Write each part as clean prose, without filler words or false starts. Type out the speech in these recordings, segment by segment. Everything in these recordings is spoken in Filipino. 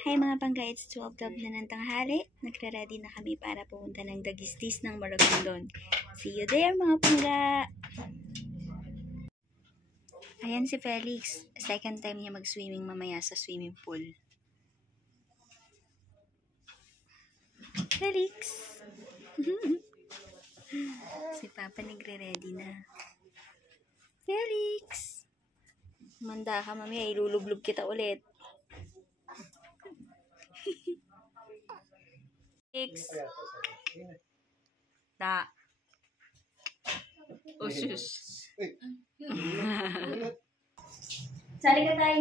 Hi mga pangga, it's 12 na ng tanghali. Nagre-ready na kami para pumunta ng Dagistis ng Maragondon. See you there mga pangga! Ayan si Felix. Second time niya mag-swimming mamaya sa swimming pool. Felix! Si Papa nagre-ready na. Felix! Manda ka mamaya, ilulublog kita ulit. Felix! Da! Usus! Sali ka tayo!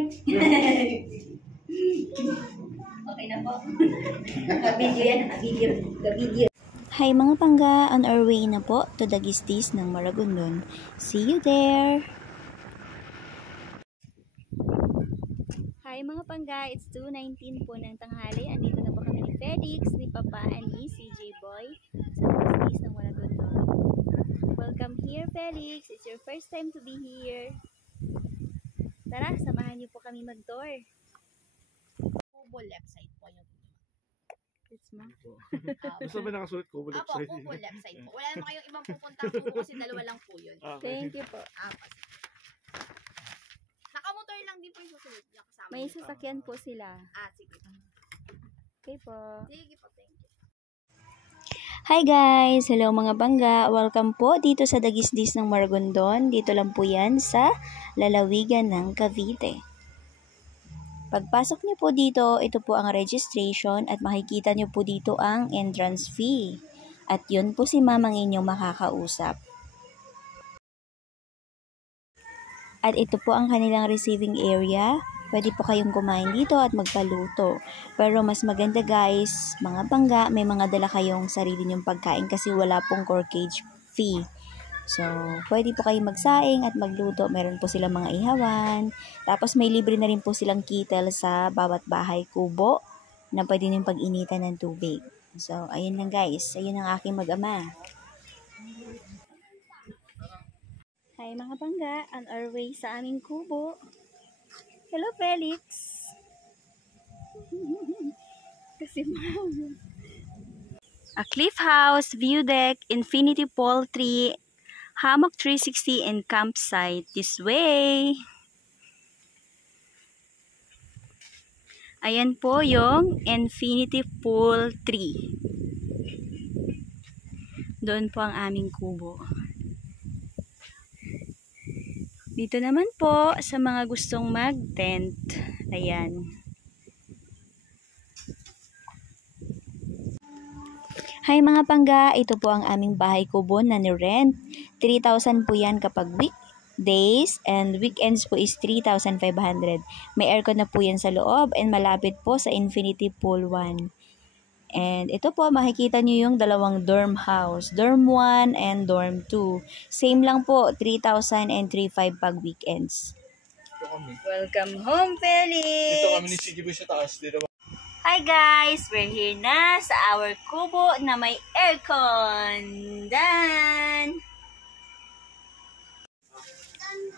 Okay na po. Naka-video yan, naka-video. Hi mga pangga, on our way na po to Dagistis ng Maragondon. See you there! Hi mga pangga, it's 2:19 po ng tanghali. Andito na po kami ni Felix, ni Papa, and ni CJ Boy sa Dagistis ng Maragondon. Welcome here Felix, it's your first time to be here. Tara, samahan niyo po kami mag-tour. Kubo left side po yung It's ma. Gusto ba nakasulit Kubo left side? Kubo left side po. Wala naman kayong ibang pupuntang kubo kasi dalawa lang po yun. Okay. Thank you po. Nakamotor lang din po yung susunod niya kasama. May sasakyan po sila. Sige. Okay po. Sige po, thank you. Hi guys! Hello mga bangga! Welcome po dito sa Dagistis ng Maragondon. Dito lang po yan sa lalawigan ng Cavite. Pagpasok niyo po dito, ito po ang registration at makikita niyo po dito ang entrance fee. At yun po si mamang inyong makakausap. At ito po ang kanilang receiving area. Pwede po kayong kumain dito at magpaluto. Pero mas maganda guys, mga bangga, may mga dala kayong sarili niyong pagkain kasi wala pong corkage fee. So, pwede po kayong magsaing at magluto. Meron po silang mga ihawan. Tapos may libre na rin po silang kettle sa bawat bahay kubo na pwede niyong pag-initan ng tubig. So, ayun lang guys. Ayun ang aking mag-ama. Hi mga bangga, on our way sa aming kubo. Hello Felix! Kasi mama. A cliff house, view deck, infinity pool tree, hammock 360 and campsite this way. Ayan po yung infinity pool tree. Doon po ang aming kubo. Dito naman po sa mga gustong mag-tent. Ayan. Hi mga pangga, ito po ang aming bahay kubo na ni-rent. 3,000 po yan kapag weekdays and weekends po is 3,500. May aircon na po yan sa loob and malapit po sa Infinity Pool 1. And ito po, makikita nyo yung dalawang dorm house. Dorm 1 and dorm 2. Same lang po, 3,000 and 3,500 pag weekends. Welcome home, Felix! Dito kami ni CJ Boy sa taas. Dito. Hi guys! We're here na sa our kubo na may aircon. Dan!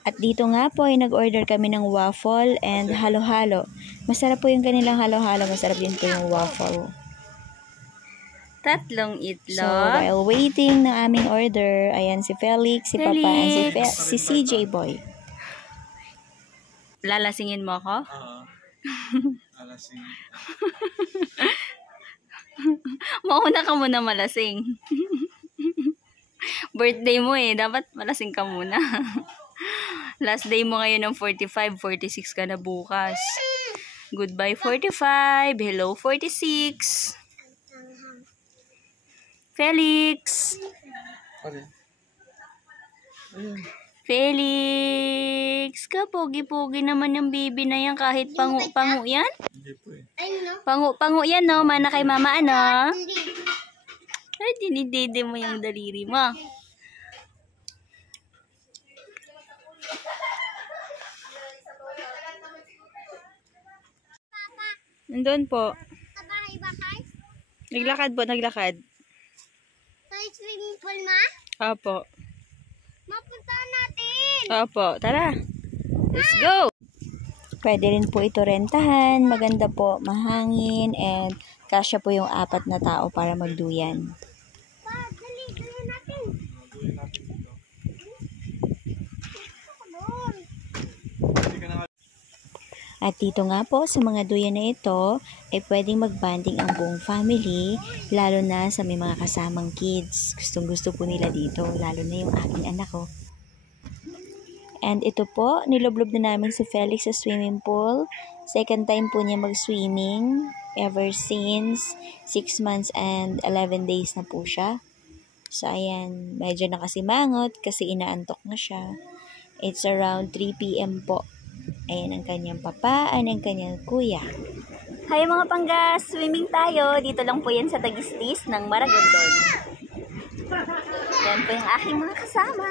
At dito nga po ay nag-order kami ng waffle and halo-halo. Masarap po yung kanilang halo-halo. Masarap din po yung waffle. Tatlong itlog. So, while waiting ng aming order, ayan si Felix, si Papa, and si CJ Boy. Lalasingin mo ako? Lalasing. Mauna ka muna malasing. Birthday mo eh. Dapat malasing ka muna. Last day mo ngayon ng 45, 46 ka na bukas. Goodbye 45. Hello 46. Felix. Felix. Kapogi-pogi naman yung baby na yan kahit pangu-pangu yan. Hindi po eh. Pangu-pangu yan no. Mana kay mama ano. Ay, dinidede mo yung daliri mo. Nandun po. Naglakad po, naglakad. Sa swimming pool, ma? Opo. Mapunta natin! Opo, tara. Let's go! Pwede rin po ito rentahan. Maganda po, mahangin, and kasya po yung 4 na tao para magduyan. At dito nga po sa mga duyan na ito ay pwedeng magbanding ang buong family, lalo na sa may mga kasamang kids. Gustong gusto po nila dito, lalo na yung aking anak ko. And ito po, niloblob na namin si Felix sa swimming pool. Second time po niya mag-swimming ever since 6 months and 11 days na po siya. So ayan, medyo nakasimangot kasi inaantok na siya. It's around 3 PM po. Ayan ang kanyang papa, ang kanyang kuya. Hi mga panggas! Swimming tayo. Dito lang po yan sa Tagistis ng Maragondon. Yan po yung aking mga kasama.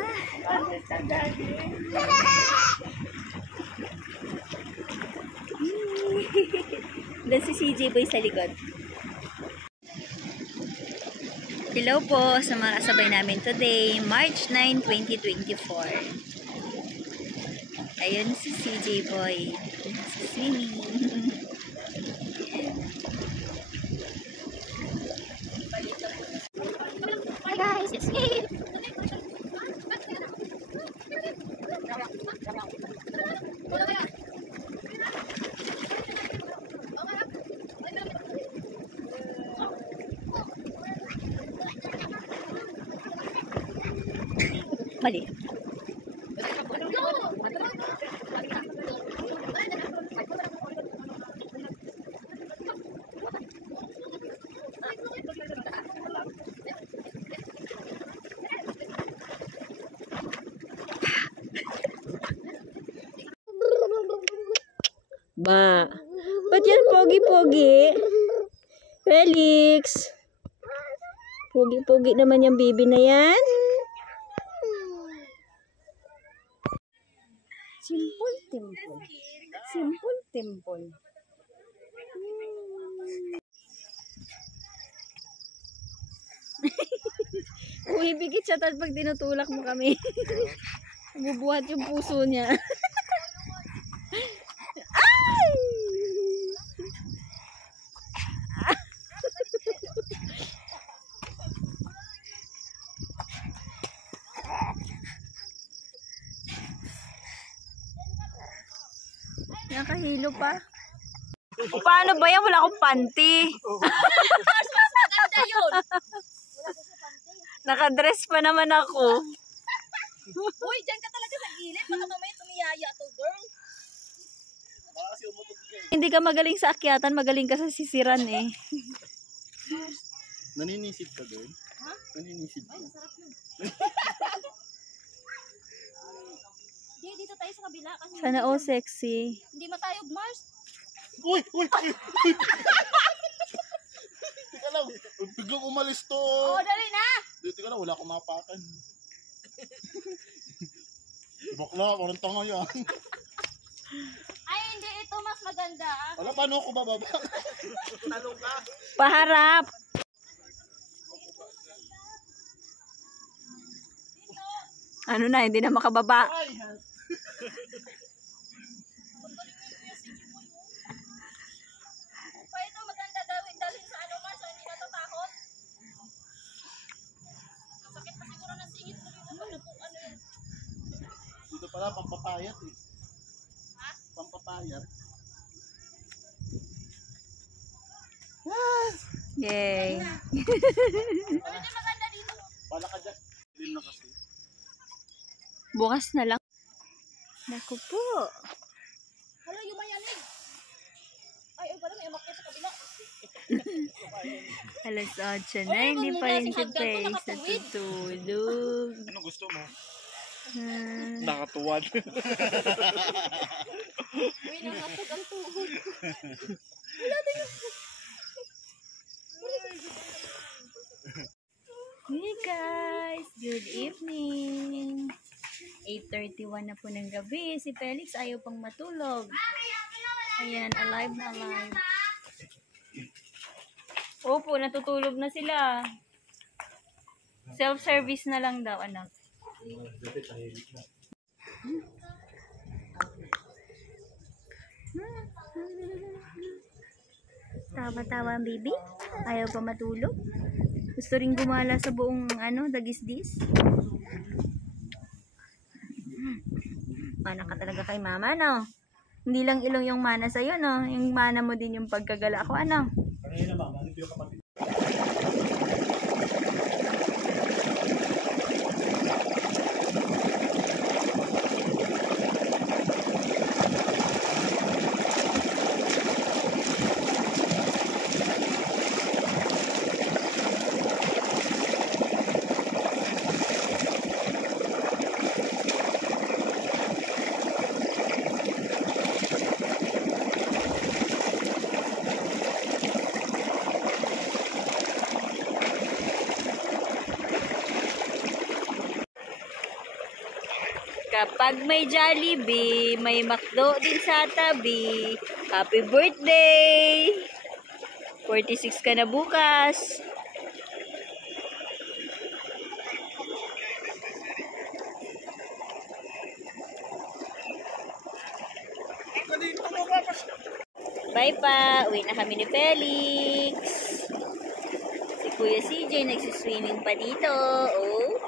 Doon si CJ Boy sa likod. Hello po sa mga kasabay namin today, March 9, 2024. Ayun si CJ Boy. Swimming. Hi guys, it's me! Mali. Ba, ba't yan pogi-pogi? Felix! Pogi-pogi naman yung baby na yan. Simple temple. Simple temple. Umibigit siya tal pag tinutulak mo kami. Bubuhat yung puso niya. Ay! Nakahilo pa. Paano ba yan? Wala akong panty. Maganda yun! Nakadress pa naman ako. Uy, dyan ka talaga sa gilid. Baka mamaya tumiyaya to, girl. Hindi ka magaling sa akyatan, magaling ka sa sisiran eh. Naninisid ka doon? Ha? Naninisid ka. Ay, masarap yun. Hindi, dito tayo sa kabila. Kasi Sana all sexy. hindi matayog, Mars. Uy! Uy! Teka lang, biglang umalis to. Oo, dali na! Teka lang, wala akong mapakan. Bakla, parang tanga yan. Ay, hindi. Ito mas maganda. Wala, paano ako bababa? Talong ka. Paharap! Ano na, hindi na makababa. Pa ito, maganda gawin. Dalhin sa ano, Mars. Hindi natatakot. Sakit pa siguro ng singit mo dito. Ano yun? Dito pala, pampapayat eh. Ha? Pampapayat. Yay! Ano maganda dito? Pala ka dyan. Din na kasi. Bukas na lang. Naku po. Hala, yung mayanig. Ay, pala may umakyat sa kabila. Alas 8 na, hindi pa rin si Face natutulog. Ano gusto mo? Ah, Nakatuwad. Uy, nangatog ang tuhod. Hey guys! Good evening! 8:31 na po ng gabi. Si Felix ayaw pang matulog. Ayan, alive na alive. Opo, natutulog na sila. Self-service na lang daw, anak. Tawa-tawa ang baby. Ayaw pa matulog. Gusto rin gumala sa buong dagis-dis. Mana ka talaga kay mama, no? Hindi lang ilong yung mana sa'yo, no? Yung mana mo din yung pagkagala ko, ano? Kanina ba, ganito yung kapatid. Kapag may Jollibee, may McDo din sa tabi. Happy birthday! 46 ka na bukas. Bye pa! Uwi na kami ni Felix. Si Kuya CJ nagsiswimming pa dito. Oh.